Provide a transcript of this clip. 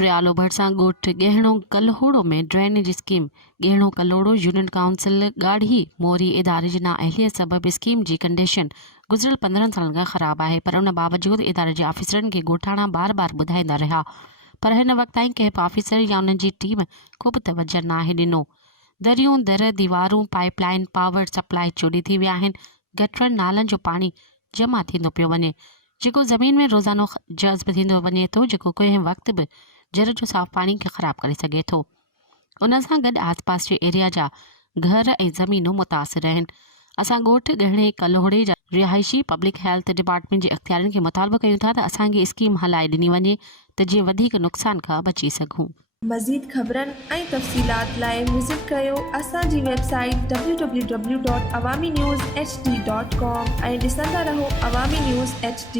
प्रियालो भरिसां ॻोठ गहणो कल्होड़ो में ड्रेनेज स्कीम गहणो कल्होड़ो यूनियन काउंसिल गाढ़ी मोरी इदारे जी नाअहलियत सबबि स्कीम जी कंडीशन गुज़िरियल 15 सालनि खां ख़राब आहे, पर उन बावजूद इदारे जे ऑफिसरनि खे ॻोठाणा बार बार ॿुधाईंदा रहिया, पर हिन वक़्त ताईं कंहिं बि ऑफिसर या उन्हनि जी टीम को बि तवजह नाहे ॾिनो। दरियूं दर दीवारूं पाइपलाइन पावर सप्लाई चोरी थी विया आहिनि। गटरनि नालनि जो पाणी जमा थींदो पियो वञे, जेको ज़मीन में रोज़ानो जज़्ब थींदो वञे थो, जेको कंहिं वक़्त बि जर जो साफ़ पाणी खे ख़राब करे सघे थो। उन सां गॾु आसपास जे एरिया जा घर ऐं ज़मीनूं मुतासिर आहिनि। असां ॻोठ गहणे कल्होड़े जा रिहाइशी पब्लिक हेल्थ डिपार्टमेंट जे अख़्तियारनि खे मुतालबो कयूं था त असांखे स्कीम हलाए ॾिनी वञे त जीअं वधीक नुक़सान खां बची सघूं। मज़ीद ख़बरनि ऐं तफ़सीलात लाइ विज़िट कयो असांजी वेबसाइट www.awamiNewsHD.com ऐं ॾिसंदा रहो अवामी न्यूज़ HD।